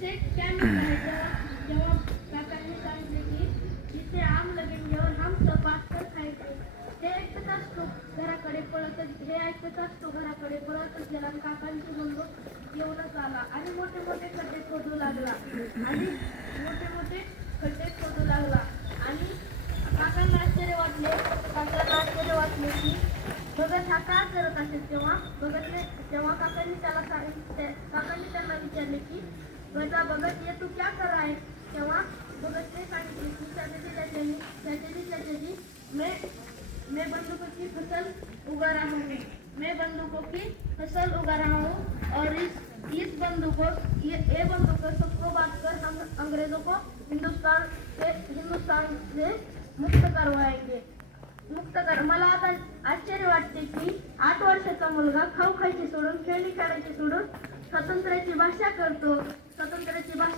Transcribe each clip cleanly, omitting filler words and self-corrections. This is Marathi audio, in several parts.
इससे क्या मिलता है? जवाब काकांनी सांगितले की इथे आम लगेंवर हम सब भाकर खायचे. हे ऐकत असतो घराकडे पळतच गेला आणि काकांची बोललो येऊनच आला आणि मोठे मोठे खड्डे खोदू लागला आणि काकांना आश्चर्य वाटले की भगत हा का करत असेल. तेव्हा काकांनी त्यांना विचारले की बेटा भगत ये तू क्या कर रहा है. तेव्हा भगतने सांगितले की चाचाजी मैं बंदूकों की फसल उगा रहा हूँ और ये बंदूकों सबको बांटकर हम अंग्रेजों को हिंदुस्तान से मुक्त कर. मला आता आश्चर्य वाटते की 8 वर्षाचा मुलगा खाऊ खायचे सोडून खेळणी खेळायचे सोडून स्वातंत्र्याची भाषा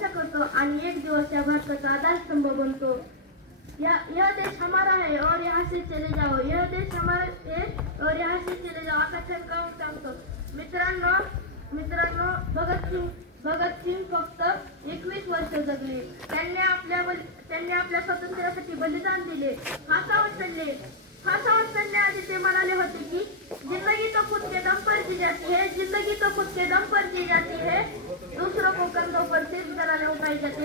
करतो आणि एक दिवस या भारताचा आधारस्तंभ बनतो. यह देश हमारा है और यहाँ से चले जाओ. यह देश हमारा है और यहाँ से चले जाओ. असा ठणकावून सांगतो. मित्रांनो भगतसिंग फक्त 21 वर्ष जगले. त्यांनी आपल्या स्वातंत्र्यासाठी बलिदान दिले. फासावर चढण्याआधी ते म्हणाले होते की जिंदगी तो खुद के दम पर जी जाती है. दूसरों को कंधों पर सिर्फ जलाने उठाई जाती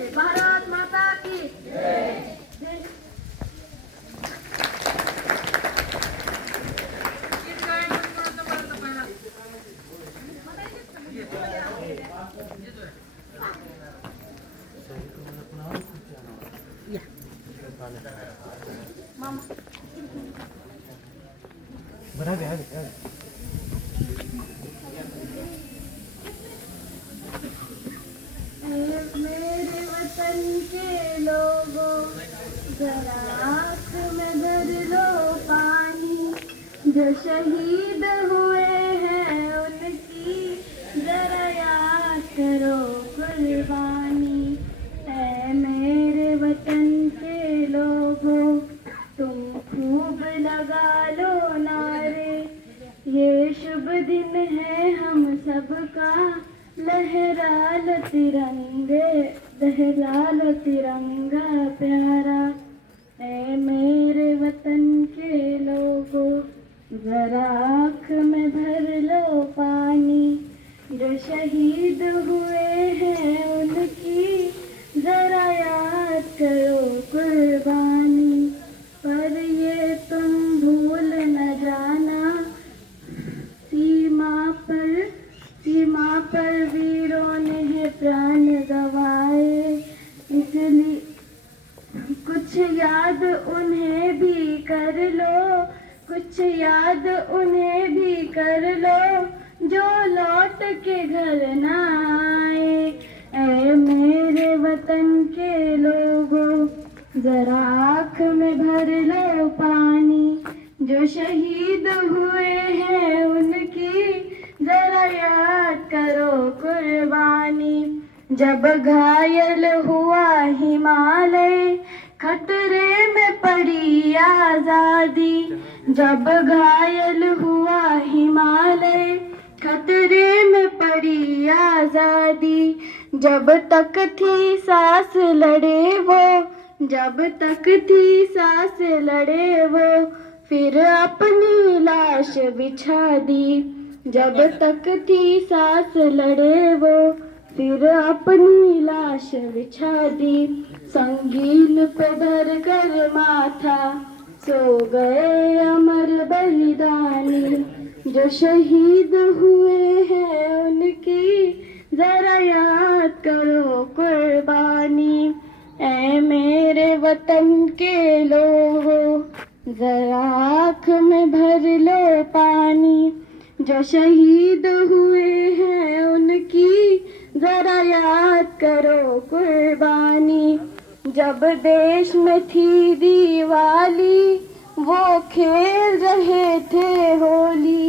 है. भारत माता की जय. मेरे वतन के लोगों जरा आँख में भर लो पानी. जो शहीद हुए हैं उनकी जरा याद करो कुर्बानी. ऐ मेरे वतन के लोगों तुम खूब लगा लो नारे. ये शुभ दिन है हम सबका लहरा लो तिरंगा प्यारा. ऐ मेरे वतन के लोगों जरा आँख में भर लो पानी. जो शहीद हुए हैं उनकी जरा याद करो कुर्बानी. पर ये तुम भूल न जाना सीमा पर वीरों ने है प्राण गवाए. इसलिए कुछ याद उन्हें भी कर लो जो लौट के घर न आए. ऐ मेरे वतन के लोगों जरा आँख में भर लो पानी. जो शहीद हुए हैं उनकी जरा याद करो कुर्बानी. जब घायल हुआ हिमालय खतरे में पड़ी आजादी. जब घायल हुआ हिमालय खतरे में पड़ी आजादी. जब तक थी सांस लड़े वो फिर अपनी लाश बिछा दी. जब तक थी सांस लड़े वो फिर अपनी लाश बिछा दी. संगीन पे धर कर माथा सो गए अमर बलिदानी. जो शहीद हुए हैं उनकी जरा याद करो कुर्बानी. ऐ मेरे वतन के लोगों जरा आँख में भर लो पानी. जो शहीद हुए हैं उनकी जरा याद करो कुर्बानी. जब देश में थी दिवाली वो खेल रहे थे होली.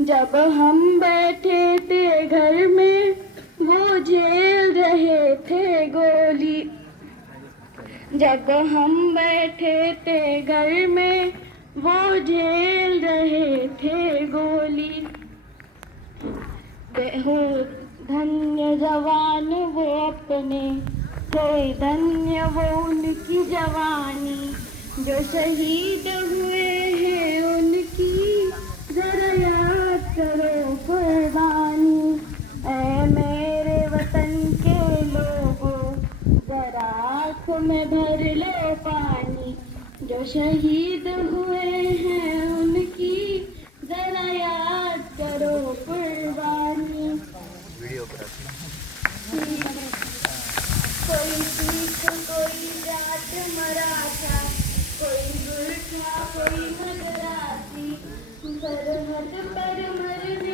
जब हम बैठे थे घर में वो झेल रहे थे गोली. जब हम बैठे थे घर में वो झेल रहे थे गोली. धन्य जवान वो अपने, कोई धन्य वो उनकी जवानी, जो शहीद हुए हैं उनकी जरा याद करो कुर्बानी। ऐ मेरे वतन के लोगों, जरा आँखों में भर लो पानी, जो शहीद हुए हैं उनकी जरा याद करो कुर्बानी। कोई सिख कोई जाट मराठा, कोई गुरखा कोई मद्रासी, सरहद पर मरने